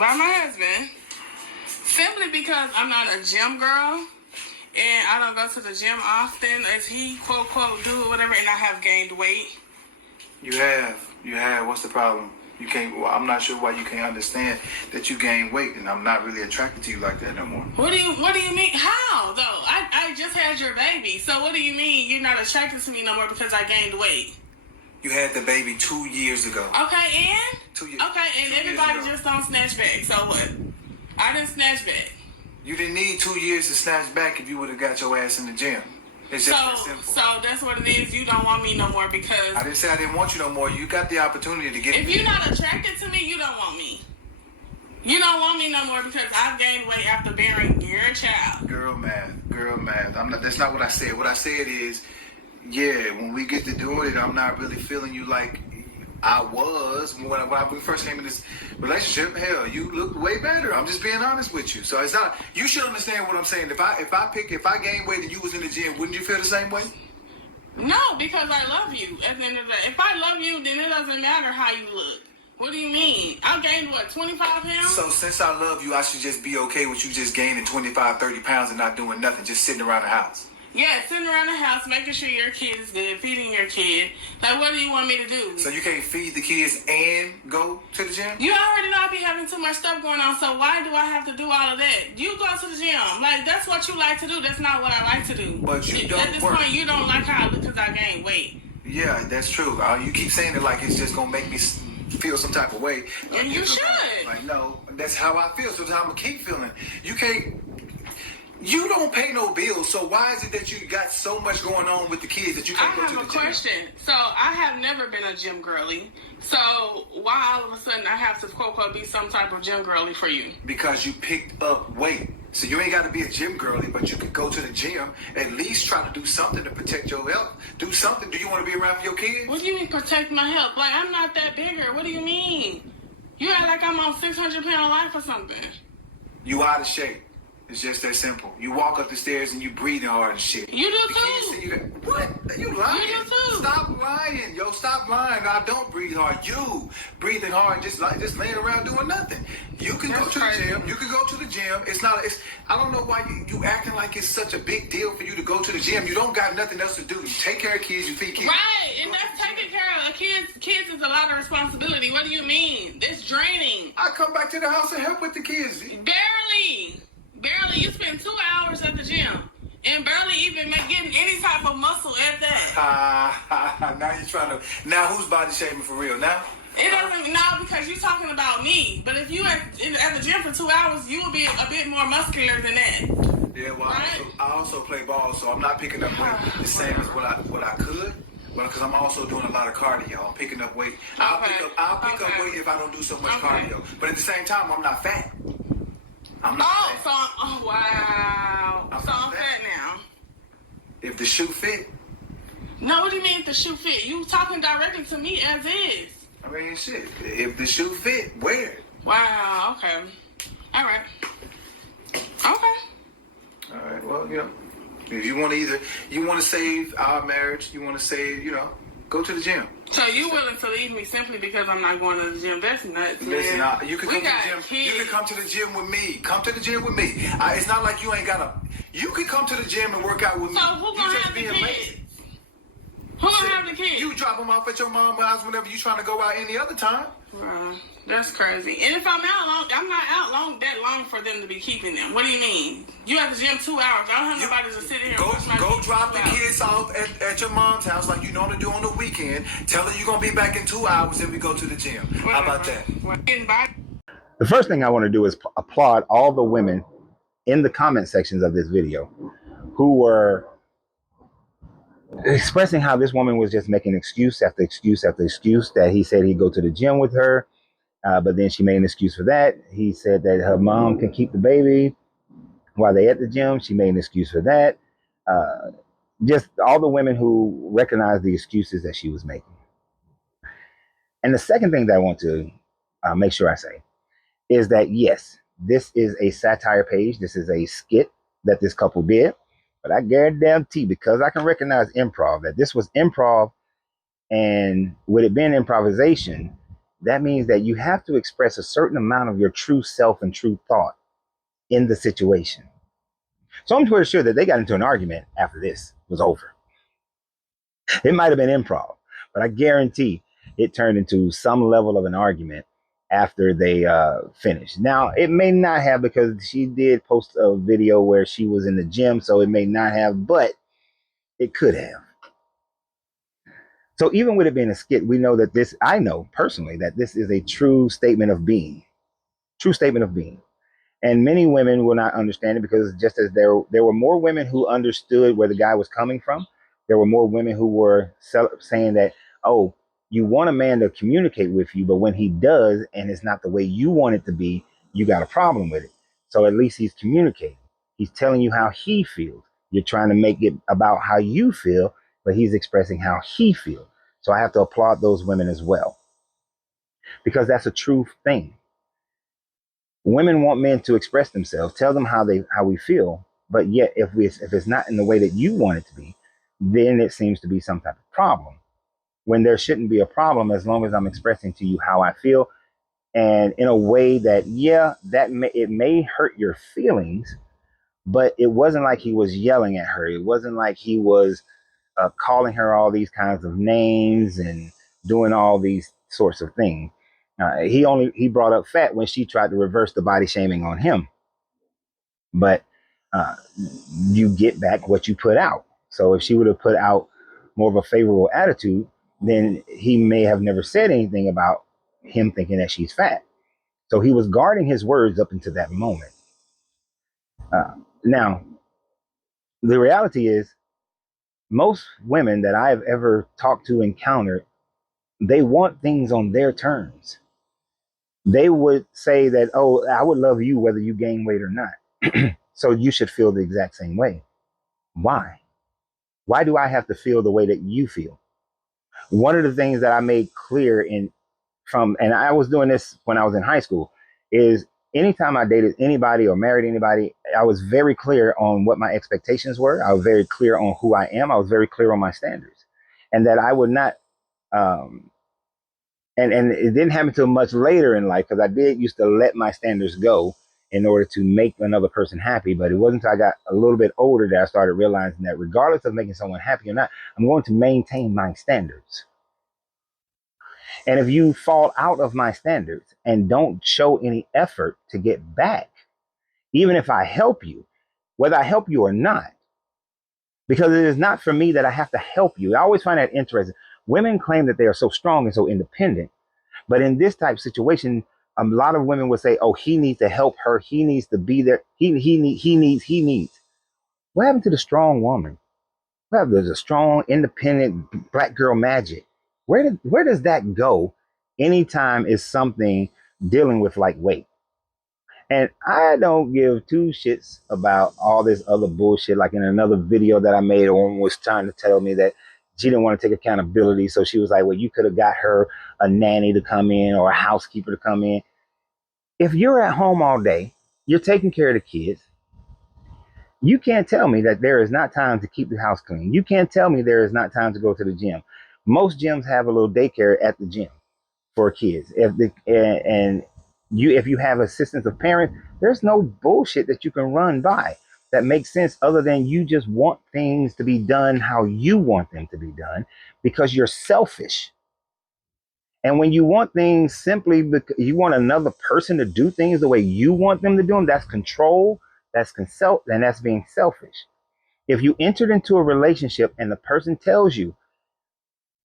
By my husband. Simply because I'm not a gym girl and I don't go to the gym often as he quote quote do whatever, and I have gained weight. You have. What's the problem? You can't. Well, I'm not sure why you can't understand that you gained weight, and I'm not really attracted to you like that no more. What do you mean? How though? I just had your baby, so what do you mean you're not attracted to me no more because I gained weight? You had the baby 2 years ago. Okay, and 2 years. Okay, and everybody just don't snatch back. So what? I didn't snatch back. You didn't need 2 years to snatch back if you would have got your ass in the gym. It's just that simple. So that's what it is. You don't want me no more because I didn't say I didn't want you no more. You got the opportunity to get. If you're not attracted to me, you don't want me. You don't want me no more because I've gained weight after bearing your child. Girl math. I'm not. That's not what I said. What I said is, yeah, when we get to doing it, I'm not really feeling you like I was when we first came in this relationship. Hell, you look way better. I'm just being honest with you. So it's not. You should understand what I'm saying. If I gained weight and you was in the gym, wouldn't you feel the same way? No, because I love you. At the end of the day, if I love you, then it doesn't matter how you look. What do you mean? I gained, 25 pounds? So since I love you, I should just be okay with you just gaining 25, 30 pounds and not doing nothing, just sitting around the house. Yeah, sitting around the house, making sure your kid is good, feeding your kid. Like, what do you want me to do? So you can't feed the kids and go to the gym? You already know I be having too much stuff going on, so why do I have to do all of that? You go to the gym. Like, that's what you like to do. That's not what I like to do. But you don't At this point, you don't like how I look because I gained weight. Yeah, that's true. You keep saying it like it's just going to make me feel some type of way. And you should. Like, no, that's how I feel. So that's how I'm going to keep feeling. You don't pay no bills, so why is it that you got so much going on with the kids that you can't go to the gym? I have a question. So I have never been a gym girly. So why all of a sudden I have to quote unquote be some type of gym girly for you? Because you picked up weight. So you ain't got to be a gym girly, but you could go to the gym, at least try to do something to protect your health. Do something. Do you want to be around for your kids? What do you mean protect my health? Like, I'm not that bigger. What do you mean? You act like I'm on 600-pound life or something. You out of shape. It's just that simple. You walk up the stairs and you breathing hard and shit. You do the too. Kids say what? You lying? You do too. Stop lying, yo. Stop lying. I don't breathe hard. You breathing hard, just laying around doing nothing. You can go to the gym. You can go to the gym. I don't know why you acting like it's such a big deal for you to go to the gym. You don't got nothing else to do. You take care of kids. You feed kids. Right, and that's taking care of kids. Kids is a lot of responsibility. What do you mean? It's draining. I come back to the house and help with the kids. Barely. You spend 2 hours at the gym and barely even getting any type of muscle at that. Now you're trying to. Now who's body shaming for real? Now? It doesn't. No, because you're talking about me. But if you at the gym for 2 hours, you will be a bit more muscular than that. Yeah, well, right? I also play ball, so I'm not picking up weight the same as what I could. But because I'm also doing a lot of cardio, I'm picking up weight. I'll pick up weight if I don't do so much cardio. But at the same time, I'm not fat. I'm not fat. Wow. I'm fat now. If the shoe fit. No, what do you mean if the shoe fit? You talking directly to me as is. I mean, shit. If the shoe fit, wear it. Wow. Okay. All right. Okay. All right. Well, if you want to save our marriage, you want to save, go to the gym. So you willing to leave me simply because I'm not going to the gym? That's nuts, man. Listen, you can come to the gym. Kids. You can come to the gym with me. Come to the gym with me. It's not like you ain't gotta. You can come to the gym and work out with me. So who gonna have the kids? Who gonna have the kids? You drop them off at your mom's house whenever you trying to go out any other time. Wow, that's crazy. And if I'm out long, I'm not out that long for them to be keeping them. What do you mean? You at the gym 2 hours. I don't have nobody to sit here and watch my Go drop the hours. kids off at your mom's house like you normally do on the weekend. Tell her you're going to be back in 2 hours and we go to the gym. Whatever. How about that? The first thing I want to do is applaud all the women in the comment sections of this video who were expressing how this woman was just making excuse after excuse after excuse, that he said he'd go to the gym with her, but then she made an excuse for that. He said that her mom can keep the baby while they at the gym. She made an excuse for that. Just all the women who recognized the excuses that she was making. And the second thing that I want to make sure I say is that, yes, this is a satire page. This is a skit that this couple did. But I guarantee, because I can recognize improv, that this was improv, and with it being improvisation, that means that you have to express a certain amount of your true self and true thought in the situation. So I'm pretty sure that they got into an argument after this was over. It might have been improv, but I guarantee it turned into some level of an argument after they finished. Now, it may not have, because she did post a video where she was in the gym, so it may not have, but it could have. So even with it being a skit, we know that this, I know personally that this is a true statement of being. True statement of being. And many women will not understand it, because just as there were more women who understood where the guy was coming from, there were more women who were saying that, oh, you want a man to communicate with you, but when he does and it's not the way you want it to be, you got a problem with it. So at least he's communicating. He's telling you how he feels. You're trying to make it about how you feel, but he's expressing how he feels. So I have to applaud those women as well, because that's a true thing. Women want men to express themselves, tell them how we feel, but yet if it's not in the way that you want it to be, then it seems to be some type of problem. When there shouldn't be a problem, as long as I'm expressing to you how I feel, and in a way that, yeah, it may hurt your feelings, but it wasn't like he was yelling at her. It wasn't like he was calling her all these kinds of names and doing all these sorts of things. He brought up fat when she tried to reverse the body shaming on him. But you get back what you put out. So if she would have put out more of a favorable attitude, then he may have never said anything about him thinking that she's fat. So he was guarding his words up until that moment. Now, the reality is, most women that I've ever talked to, encountered, they want things on their terms. They would say that, oh, I would love you whether you gain weight or not. So you should feel the exact same way. Why? Why do I have to feel the way that you feel? One of the things that I made clear and I was doing this when I was in high school, is anytime I dated anybody or married anybody, I was very clear on what my expectations were. I was very clear on who I am. I was very clear on my standards, and that I would not, and it didn't happen until much later in life, because I did used to let my standards go in order to make another person happy. But it wasn't until I got a little bit older that I started realizing that regardless of making someone happy or not, I'm going to maintain my standards. And if you fall out of my standards and don't show any effort to get back, even if I help you, whether I help you or not, because it is not for me that I have to help you. I always find that interesting. Women claim that they are so strong and so independent, but in this type of situation, a lot of women would say, "Oh, he needs to help her. He needs to be there. He needs." What happened to the strong woman? Well, there's a strong, independent black girl magic. Where does that go? Anytime is something dealing with like weight. And I don't give two shits about all this other bullshit. Like in another video that I made, a woman was trying to tell me that she didn't want to take accountability. So she was like, well, you could have got her a nanny to come in or a housekeeper to come in. If you're at home all day, you're taking care of the kids, you can't tell me that there is not time to keep the house clean. You can't tell me there is not time to go to the gym. Most gyms have a little daycare at the gym for kids. If you have assistance of parents, there's no bullshit that you can run by that makes sense, other than you just want things to be done how you want them to be done, because you're selfish. And when you want things simply because you want another person to do things the way you want them to do them, that's control, that's consult, and that's being selfish. If you entered into a relationship and the person tells you,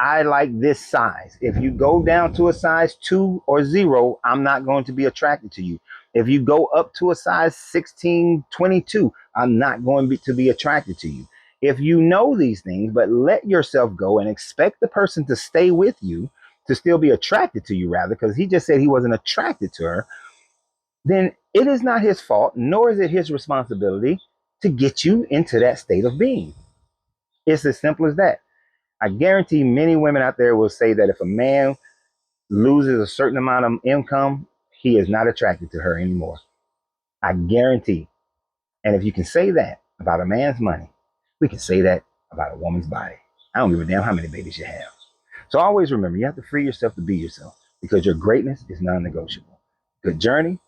I like this size. If you go down to a size 2 or 0, I'm not going to be attracted to you. If you go up to a size 16, 22, I'm not going to be attracted to you. If you know these things, but let yourself go and expect the person to stay with you, to still be attracted to you, rather, because he just said he wasn't attracted to her, then it is not his fault, nor is it his responsibility to get you into that state of being. It's as simple as that. I guarantee many women out there will say that if a man loses a certain amount of income, he is not attracted to her anymore. I guarantee. And if you can say that about a man's money, we can say that about a woman's body. I don't give a damn how many babies you have. So always remember, you have to free yourself to be yourself. because your greatness is non-negotiable. Good journey.